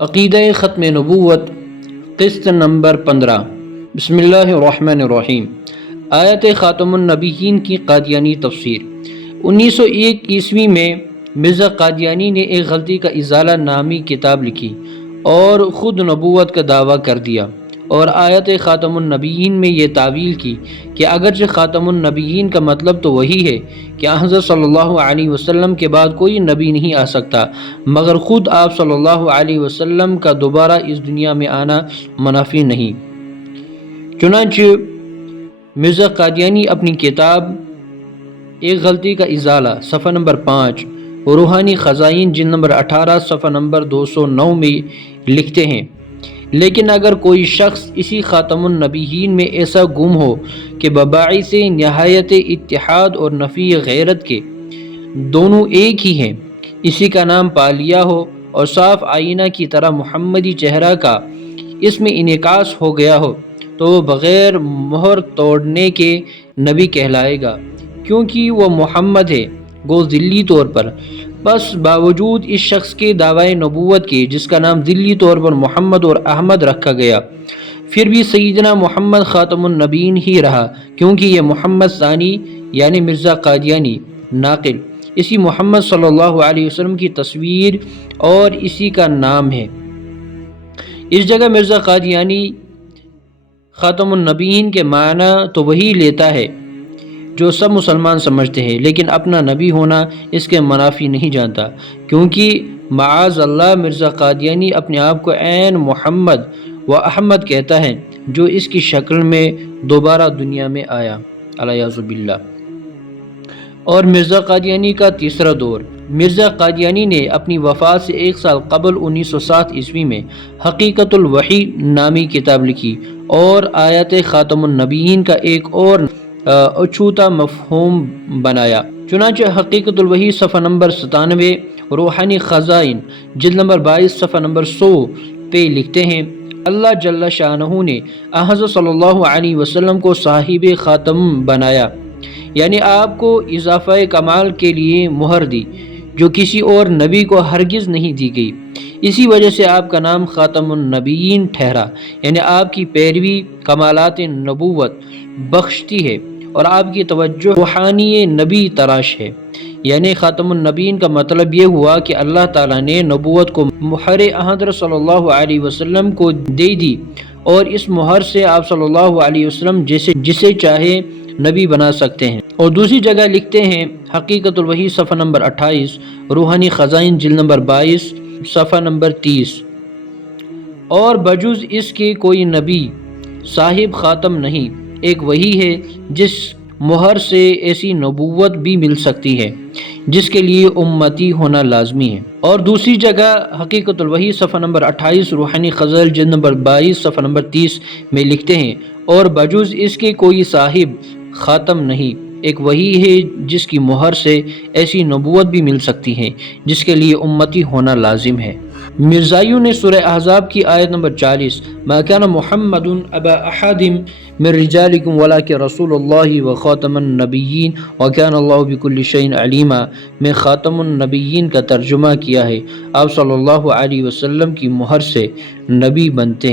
عقیدہ ختم نبوت قسط نمبر 15۔ بسم اللہ الرحمن الرحیم۔ آیت خاتم النبیین کی قادیانی تفسیر۔ 1901 عیسوی میں مرزا قادیانی نے ایک غلطی کا ازالہ نامی کتاب لکھی اور خود نبوت کا دعویٰ کر دیا، اور آیت خاتم النبیین میں یہ تعویل کی کہ اگرچہ خاتم النبیین کا مطلب تو وہی ہے کہ حضرت صلی اللہ علیہ وسلم کے بعد کوئی نبی نہیں آ سکتا، مگر خود آپ صلی اللہ علیہ وسلم کا دوبارہ اس دنیا میں آنا منافی نہیں۔ چنانچہ مرزا قادیانی اپنی کتاب ایک غلطی کا ازالہ صفحہ نمبر 5، روحانی خزائن جلد نمبر 18 صفحہ نمبر 209 میں لکھتے ہیں، لیکن اگر کوئی شخص اسی خاتم النبیین میں ایسا گم ہو کہ بباعث نہایت اتحاد اور نفی غیرت کے دونوں ایک ہی ہیں، اسی کا نام پا لیا ہو اور صاف آئینہ کی طرح محمدی چہرہ کا اس میں انعکاس ہو گیا ہو، تو وہ بغیر مہر توڑنے کے نبی کہلائے گا، کیونکہ وہ محمد ہے گو ذلی طور پر۔ بس باوجود اس شخص کے دعوی نبوت کے، جس کا نام ذلی طور پر محمد اور احمد رکھا گیا، پھر بھی سیدنا محمد خاتم النبیین ہی رہا، کیونکہ یہ محمد ثانی یعنی مرزا قادیانی ناقل اسی محمد صلی اللہ علیہ وسلم کی تصویر اور اسی کا نام ہے۔ اس جگہ مرزا قادیانی خاتم النبیین کے معنی تو وہی لیتا ہے جو سب مسلمان سمجھتے ہیں، لیکن اپنا نبی ہونا اس کے منافی نہیں جانتا، کیونکہ معاذ اللہ مرزا قادیانی اپنے آپ کو عین محمد و احمد کہتا ہے، جو اس کی شکل میں دوبارہ دنیا میں آیا، الیاذ باللہ۔ اور مرزا قادیانی کا تیسرا دور۔ مرزا قادیانی نے اپنی وفات سے 1 سال قبل 1907 عیسوی میں حقیقت الوحی نامی کتاب لکھی اور آیت خاتم النبیین کا ایک اور اچھوتا مفہوم بنایا۔ چنانچہ حقیقت الوحی صفحہ نمبر 97، روحانی خزائن جلد نمبر 22 صفحہ نمبر 100 پہ لکھتے ہیں، اللہ جل شانہ نے حضرت صلی اللہ علیہ وسلم کو صاحب خاتم بنایا، یعنی آپ کو اضافہ کمال کے لیے مہر دی، جو کسی اور نبی کو ہرگز نہیں دی گئی۔ اسی وجہ سے آپ کا نام خاتم النبیین ٹھہرا، یعنی آپ کی پیروی کمالات نبوت بخشتی ہے اور آپ کی توجہ روحانی نبی تراش ہے۔ یعنی خاتم النبیین کا مطلب یہ ہوا کہ اللہ تعالیٰ نے نبوت کو مہر حضرت صلی اللہ علیہ وسلم کو دے دی، اور اس مہر سے آپ صلی اللہ علیہ وسلم جسے چاہے نبی بنا سکتے ہیں۔ اور دوسری جگہ لکھتے ہیں، حقیقت الوحی صفحہ نمبر 28، روحانی خزائن جلد نمبر 22 صفحہ نمبر 30، اور بجز اس کے کوئی نبی صاحب خاتم نہیں، ایک وہی ہے جس مہر سے ایسی نبوت بھی مل سکتی ہے جس کے لیے امتی ہونا لازمی ہے۔ اور دوسری جگہ حقیقت الوحی صفحہ نمبر 28، روحانی خزائن جلد نمبر 22 صفحہ نمبر 30 میں لکھتے ہیں، اور بجز اس کے کوئی صاحب خاتم نہیں، ایک وہی ہے جس کی مہر سے ایسی نبوت بھی مل سکتی ہے جس کے لیے امتی ہونا لازم ہے۔ مرزائیوں نے سورہ احزاب کی آیت نمبر 40، ما کان محمد ابا احد من رجالکم ولکن رسول اللہ وخاتم النبیین وکان اللہ بکل شیء علیما میں خاتم النبیین کا ترجمہ کیا ہے، آپ صلی اللہ علیہ وسلم کی مہر سے نبی بنتے ہیں۔